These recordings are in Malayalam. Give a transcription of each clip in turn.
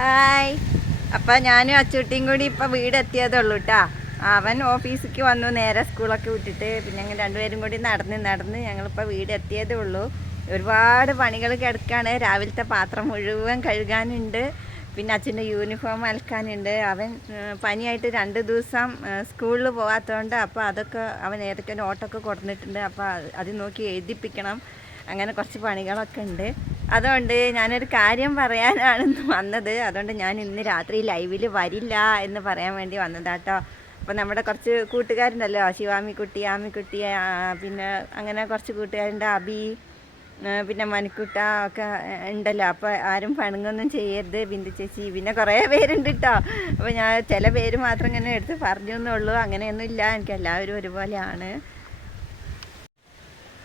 ഹായ്. അപ്പം ഞാനും അച്ചൂട്ടിയും കൂടി ഇപ്പം വീടെത്തിയതേ ഉള്ളൂ കേട്ടാ അവൻ ഓഫീസിലേക്ക് വന്നു നേരെ സ്കൂളൊക്കെ വിട്ടിട്ട് പിന്നെ ഞങ്ങൾ രണ്ടുപേരും കൂടി നടന്ന് നടന്ന് ഞങ്ങളിപ്പോ വീട് എത്തിയതേ ഉള്ളൂ ഒരുപാട് പണികൾ കിടക്കാണ്. രാവിലത്തെ പാത്രം മുഴുവൻ കഴുകാനുണ്ട്. പിന്നെ അച്ഛന്റെ യൂണിഫോം അലക്കാനുണ്ട്. അവൻ പനിയായിട്ട് രണ്ട് ദിവസം സ്കൂളിൽ പോകാത്തതുകൊണ്ട് അപ്പോൾ അതൊക്കെ അവൻ ഏതൊക്കെ നോട്ടൊക്കെ കൊടുത്തിട്ടുണ്ട്. അപ്പോൾ അത് നോക്കി എഴുതിപ്പിക്കണം. അങ്ങനെ കുറച്ച് പണികളൊക്കെ ഉണ്ട്. അതുകൊണ്ട് ഞാനൊരു കാര്യം പറയാനാണ് വന്നത്. അതുകൊണ്ട് ഞാൻ ഇന്ന് രാത്രി ലൈവിൽ വരില്ല എന്ന് പറയാൻ വേണ്ടി വന്നതാട്ടോ. അപ്പോൾ നമ്മുടെ കുറച്ച് കൂട്ടുകാരുണ്ടല്ലോ ശിവാമിക്കുട്ടി ആമിക്കുട്ടി പിന്നെ അങ്ങനെ കുറച്ച് കൂട്ടുകാരുണ്ട് അബി പിന്നെ മണിക്കുട്ട ഒക്കെ ഉണ്ടല്ലോ. അപ്പോൾ ആരും പണങ്ങൊന്നും ചെയ്യരുത് ബിന്ദു ചേച്ചി. പിന്നെ കുറേ പേരുണ്ട് കേട്ടോ അപ്പോൾ ഞാൻ ചില പേര് മാത്രം ഇങ്ങനെ എടുത്ത് പറഞ്ഞു എന്നുള്ളൂ അങ്ങനെയൊന്നും ഇല്ല. എനിക്ക് എല്ലാവരും ഒരുപോലെയാണ്.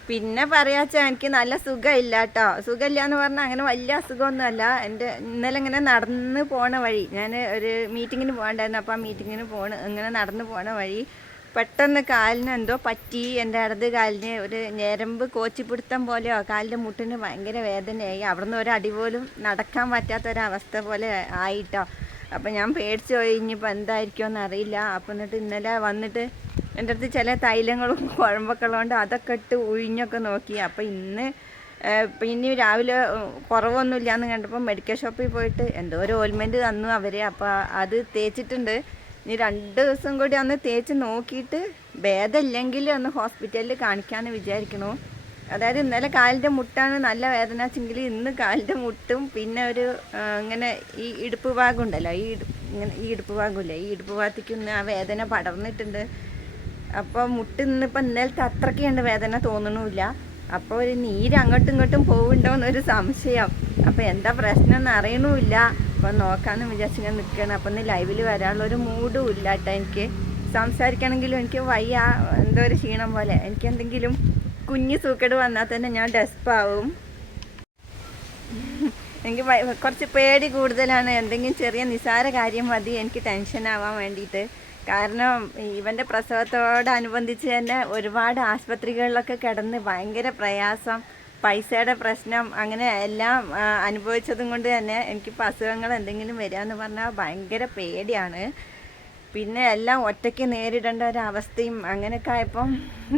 പിന്നെ പറയാച്ചാ എനിക്ക് നല്ല സുഖമില്ല കേട്ടോ സുഖമില്ല എന്ന് പറഞ്ഞാൽ അങ്ങനെ വലിയ അസുഖമൊന്നുമല്ല. എന്റെ ഇന്നലെ ഇങ്ങനെ നടന്ന് പോണ വഴി ഞാൻ ഒരു മീറ്റിങ്ങിന് പോകണ്ടായിരുന്നു. അപ്പോൾ ആ മീറ്റിങ്ങിന് പോണ ഇങ്ങനെ നടന്ന് പോണ വഴി പെട്ടെന്ന് കാലിന് എന്തോ പറ്റി. എന്റെ ഇടത് കാലിന് ഒരു ഞരമ്പ് കോച്ചിപ്പിടുത്തം പോലെയോ കാലിന്റെ മുട്ടിന് ഭയങ്കര വേദനയായി. അവിടുന്ന് ഒരു അടി പോലും നടക്കാൻ പറ്റാത്ത ഒരവസ്ഥ പോലെ ആയിട്ടോ. അപ്പം ഞാൻ പേടിച്ച് പോയി ഇനിയിപ്പോൾ എന്തായിരിക്കുമെന്ന് അറിയില്ല. അപ്പം എന്നിട്ട് ഇന്നലെ വന്നിട്ട് എന്റെ അടുത്ത് ചില തൈലങ്ങളും കുഴമ്പൊക്കെ ഉള്ളതുകൊണ്ട് അതൊക്കെ ഇട്ട് ഉഴിഞ്ഞൊക്കെ നോക്കി. അപ്പോൾ ഇന്ന് പിന്നെ രാവിലെ കുറവൊന്നുമില്ല എന്ന് കണ്ടപ്പോൾ മെഡിക്കൽ ഷോപ്പിൽ പോയിട്ട് എന്തോ ഒരു ഓയിൽമെന്റ് തന്നു അവർ അപ്പോൾ അത് തേച്ചിട്ടുണ്ട്. ഇനി രണ്ട് ദിവസം കൂടി അന്ന് തേച്ച് നോക്കിയിട്ട് ഭേദമില്ലെങ്കിൽ ഒന്ന് ഹോസ്പിറ്റലിൽ കാണിക്കാമെന്ന് വിചാരിക്കണു. അതായത് ഇന്നലെ കാലിന്റെ മുട്ടാണ് നല്ല വേദന വെച്ചെങ്കിൽ ഇന്ന് കാലിന്റെ മുട്ടും പിന്നെ ഒരു ഇങ്ങനെ ഈ ഇടുപ്പ് ഭാഗം ഉണ്ടല്ലോ ഈ ഇങ്ങനെ ഈ ഇടുപ്പ് ഭാഗമില്ല ഈ ഇടുപ്പ് ഭാഗത്തേക്ക് ഇന്ന് ആ വേദന പടർന്നിട്ടുണ്ട്. അപ്പോൾ മുട്ട് ഇന്നിപ്പോൾ ഇന്നലത്തെ അത്രയ്ക്ക് ഉണ്ട് വേദന തോന്നണമില്ല. അപ്പോൾ ഒരു നീര് അങ്ങോട്ടും ഇങ്ങോട്ടും പോകുന്നുണ്ടോ എന്നൊരു സംശയം. അപ്പോൾ എന്താ പ്രശ്നം എന്ന് അറിയണമില്ല. അപ്പോൾ നോക്കാമെന്ന് വിചാരിച്ച് ഞാൻ നിൽക്കണം അപ്പം ഇന്ന് ലൈവിൽ വരാനുള്ള ഒരു മൂഡും ഇല്ല കേട്ടോ എനിക്ക്. സംസാരിക്കണമെങ്കിലും എനിക്ക് വയ്യ എന്തോ ഒരു ക്ഷീണം പോലെ. എനിക്ക് എന്തെങ്കിലും കുഞ്ഞു സൂക്കേട് വന്നാൽ തന്നെ ഞാൻ ഡെസ്പാവും എനിക്ക് കുറച്ച് പേടി കൂടുതലാണ്. എന്തെങ്കിലും ചെറിയ നിസാര കാര്യം മതി. എനിക്ക് ടെൻഷൻ ആവാൻ വേണ്ടിയിട്ട്. കാരണം ഇവന്റെ പ്രസവത്തോടനുബന്ധിച്ച് തന്നെ ഒരുപാട് ആശുപത്രികളിലൊക്കെ കിടന്ന് ഭയങ്കര പ്രയാസം പൈസയുടെ പ്രശ്നം അങ്ങനെ എല്ലാം അനുഭവിച്ചതും കൊണ്ട് തന്നെ എനിക്കിപ്പോൾ അസുഖങ്ങൾ എന്തെങ്കിലും വരികയെന്ന് പറഞ്ഞാൽ ഭയങ്കര പേടിയാണ്. പിന്നെ എല്ലാം ഒറ്റയ്ക്ക് നേരിടേണ്ട ഒരവസ്ഥയും അങ്ങനെയൊക്കെ ആയപ്പം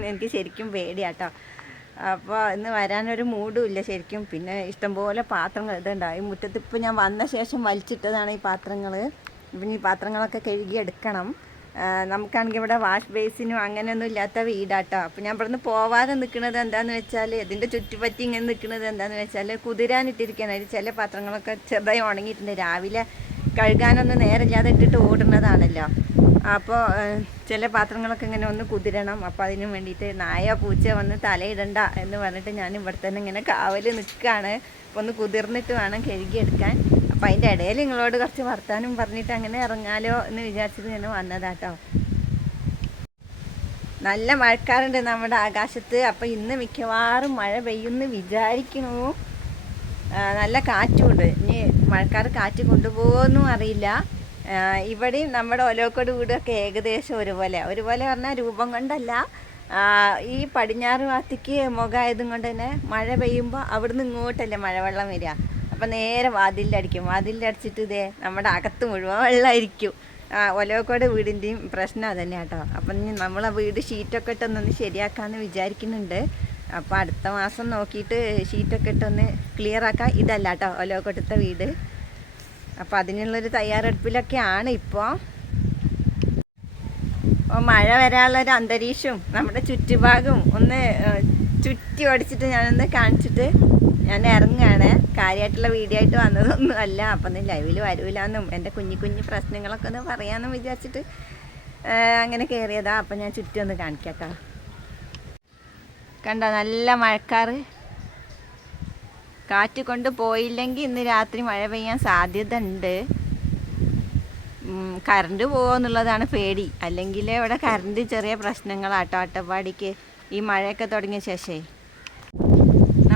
എനിക്ക് ശരിക്കും പേടിയാട്ടോ. അപ്പോൾ ഇന്ന് വരാനൊരു മൂഡും ഇല്ല ശരിക്കും. പിന്നെ ഇഷ്ടംപോലെ പാത്രങ്ങൾ ഇതുണ്ടായി മുറ്റത്ത് മുറ്റത്തിപ്പോൾ ഞാൻ വന്ന ശേഷം വലിച്ചിട്ടതാണ് ഈ പാത്രങ്ങൾ ഈ പാത്രങ്ങളൊക്കെ കഴുകി എടുക്കണം ആ, നമുക്കാണെങ്കിൽ ഇവിടെ വാഷ് ബേസിനും അങ്ങനെയൊന്നും ഇല്ലാത്ത വീടാട്ടോ. അപ്പോൾ ഞാൻ ഇവിടുന്ന് പോവാതെ നിൽക്കുന്നത് എന്താന്ന് വെച്ചാൽ ഇതിന്റെ ചുറ്റുപറ്റി ഇങ്ങനെ നിൽക്കുന്നത് എന്താന്ന് വെച്ചാൽ കുതിരാനിട്ടിരിക്കുകയാണ് അതിൽ ചില പാത്രങ്ങളൊക്കെ ചെറുതായി ഉണങ്ങിയിട്ടുണ്ട്. രാവിലെ കഴുകാനൊന്നും നേരമില്ലാതെ ഇട്ടിട്ട് ഓടുന്നതാണല്ലോ. അപ്പോൾ ചില പാത്രങ്ങളൊക്കെ ഇങ്ങനെ ഒന്ന് കുതിരണം. അപ്പോൾ അതിന് വേണ്ടിയിട്ട് നായ പൂച്ച വന്ന് തലയിടണ്ട എന്ന് പറഞ്ഞിട്ട് ഞാൻ ഇവിടെ തന്നെ ഇങ്ങനെ കാവൽ നിൽക്കുകയാണ്. ഒന്ന് കുതിർന്നിട്ട് വേണം കഴുകിയെടുക്കാൻ. അപ്പോൾ അതിന്റെ ഇടയിൽ നിങ്ങളോട് കുറച്ച് വർത്താനം പറഞ്ഞിട്ട് അങ്ങനെ ഇറങ്ങാലോ എന്ന് വിചാരിച്ചിട്ട് ഞാൻ വന്നതാട്ടോ. നല്ല മഴക്കാറുണ്ട് നമ്മുടെ ആകാശത്ത്. അപ്പം ഇന്ന് മിക്കവാറും മഴ പെയ്യുമെന്ന് വിചാരിക്കണു നല്ല കാറ്റുമുണ്ട്. ഇനി മഴക്കാർ കാറ്റ് കൊണ്ടുപോകുമെന്നും അറിയില്ല. ഇവിടെയും നമ്മുടെ ഒലോക്കോട് വീടൊക്കെ ഏകദേശം ഒരുപോലെ. ഒരുപോലെ പറഞ്ഞാൽ രൂപം കൊണ്ടല്ല. ഈ പടിഞ്ഞാറ് ഭാഗത്തേക്ക് മുഖമായതും കൊണ്ട് തന്നെ മഴ പെയ്യുമ്പോൾ അവിടുന്ന് ഇങ്ങോട്ടല്ലേ മഴവെള്ളം വരിക? അപ്പം നേരെ വാതിലിന്റെ അടിക്കും. വാതിലിന്റെ അടിച്ചിട്ട് ഇതേ നമ്മുടെ അകത്ത് മുഴുവൻ വെള്ളമായിരിക്കും ആ ഒലവക്കോട് വീടിന്റെയും പ്രശ്നം അതന്നെ കേട്ടോ. അപ്പം ഇനി നമ്മളെ വീട് ഷീറ്റൊക്കെ ഇട്ടൊന്നൊന്ന് ശരിയാക്കാമെന്ന് വിചാരിക്കുന്നുണ്ട്. അപ്പോൾ അടുത്ത മാസം നോക്കിയിട്ട് ഷീറ്റൊക്കെ ഇട്ടൊന്ന് ക്ലിയർ ആക്കാം. ഇതല്ല കേട്ടോ ഒലോക്കോട്ടത്തെ വീട്. അപ്പോൾ അതിനുള്ളൊരു തയ്യാറെടുപ്പിലൊക്കെയാണ് ഇപ്പോൾ മഴ വരാനുള്ളൊരു അന്തരീക്ഷവും നമ്മുടെ ചുറ്റുഭാഗവും ഒന്ന് ചുറ്റി ഓടിച്ചിട്ട് ഞാനൊന്ന് കാണിച്ചിട്ട് ഞാൻ ഇറങ്ങുകയാണ് കാര്യമായിട്ടുള്ള വീഡിയോ ആയിട്ട് വന്നതൊന്നും അല്ല. അപ്പം ഒന്നും ലൈവിൽ വരൂലെന്നും എന്റെ കുഞ്ഞു കുഞ്ഞു പ്രശ്നങ്ങളൊക്കെ ഒന്ന് പറയാമെന്നും വിചാരിച്ചിട്ട് അങ്ങനെ കയറിയതാ അപ്പം ഞാൻ ചുറ്റും ഒന്ന് കാണിക്കാം കണ്ടോ നല്ല മഴക്കാറ്. കാറ്റ് കൊണ്ട് പോയില്ലെങ്കിൽ ഇന്ന് രാത്രി മഴ പെയ്യാൻ സാധ്യത ഉണ്ട് കറണ്ട് പോകുമെന്നുള്ളതാണ് പേടി. അല്ലെങ്കിൽ ഇവിടെ കറണ്ട് ചെറിയ പ്രശ്നങ്ങളാട്ടോ. അട്ടപ്പാടിക്ക് ഈ മഴയൊക്കെ തുടങ്ങിയ ശേഷേ.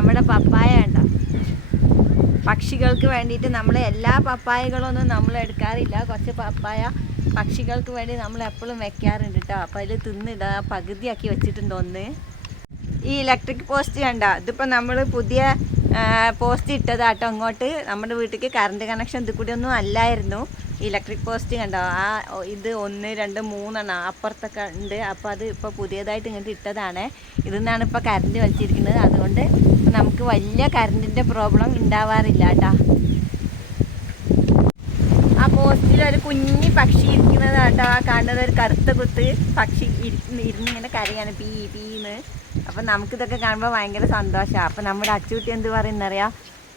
നമ്മുടെ പപ്പായ ഉണ്ട പക്ഷികൾക്ക് വേണ്ടിയിട്ട് നമ്മൾ എല്ലാ പപ്പായകളൊന്നും നമ്മൾ എടുക്കാറില്ല. കുറച്ച് പപ്പായ പക്ഷികൾക്ക് വേണ്ടി നമ്മൾ എപ്പോഴും വെക്കാറുണ്ട് കേട്ടോ. അപ്പോൾ അതിൽ തിന്നിടാ പകുതിയാക്കി വെച്ചിട്ടുണ്ട് ഒന്ന്. ഈ ഇലക്ട്രിക് പോസ്റ്റ് കണ്ട ഇതിപ്പോൾ നമ്മൾ പുതിയ പോസ്റ്റ് ഇട്ടതാട്ടോ അങ്ങോട്ട്. നമ്മുടെ വീട്ടിലേക്ക് കറണ്ട് കണക്ഷൻ ഇത് കൂടി ഒന്നും അല്ലായിരുന്നു. ഇലക്ട്രിക് പോസ്റ്റ് കണ്ടോ? ആ ഇത് ഒന്ന് രണ്ട് മൂന്നെണ്ണം. അപ്പുറത്തൊക്കെ ഉണ്ട്. അപ്പോൾ അത് ഇപ്പോൾ പുതിയതായിട്ട് ഇങ്ങോട്ട് ഇട്ടതാണ്. ഇതിൽ നിന്നാണ് ഇപ്പോൾ കറണ്ട് വലിച്ചിരിക്കുന്നത്. അതുകൊണ്ട് നമുക്ക് വലിയ കറണ്ടിന്റെ പ്രോബ്ലം ഉണ്ടാവാറില്ല കേട്ടോ. ആ പോസ്റ്റിൽ ഒരു കുഞ്ഞി പക്ഷി ഇരിക്കുന്നത് കേട്ടോ. ആ കാണുന്നത് ഒരു കറുത്ത കുത്ത് പക്ഷി ഇരുന്ന് ഇരുന്നിങ്ങനെ കരയാണ്. പീ പീന്ന്. അപ്പം നമുക്കിതൊക്കെ കാണുമ്പോൾ ഭയങ്കര സന്തോഷമാണ് അപ്പം നമ്മുടെ അച്ചൂട്ടി എന്ത് പറയുന്നറിയാം?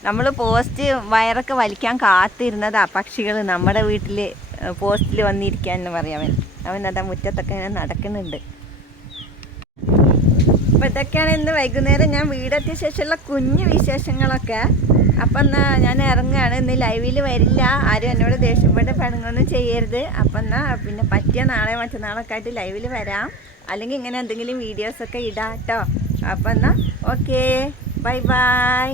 നമ്മൾ പോസ്റ്റ് വയറൊക്കെ വലിക്കാൻ കാത്തിരുന്നതാ പക്ഷികൾ നമ്മുടെ വീട്ടിൽ പോസ്റ്റിൽ വന്നിരിക്കാൻ എന്ന് പറയാമൻ അവൻ. അതാ മുറ്റത്തൊക്കെ ഇങ്ങനെ നടക്കുന്നുണ്ട്. അപ്പോൾ ഇതൊക്കെയാണ് ഇന്ന് വൈകുന്നേരം ഞാൻ വീടെത്തിയ ശേഷമുള്ള കുഞ്ഞു വിശേഷങ്ങളൊക്കെ. അപ്പം എന്നാൽ ഞാൻ ഇറങ്ങുകയാണ് ഇന്ന് ലൈവിൽ വരില്ല. ആരും എന്നോട് ദേഷ്യപ്പെട്ട് പണങ്ങൊന്നും ചെയ്യരുത്. അപ്പം എന്നാൽ പിന്നെ പറ്റിയ നാളെ മറ്റന്നാളൊക്കെ ആയിട്ട് ലൈവിൽ വരാം. അല്ലെങ്കിൽ ഇങ്ങനെ എന്തെങ്കിലും വീഡിയോസൊക്കെ ഇടാം കേട്ടോ അപ്പം എന്നാൽ ഓക്കേ ബൈ ബൈ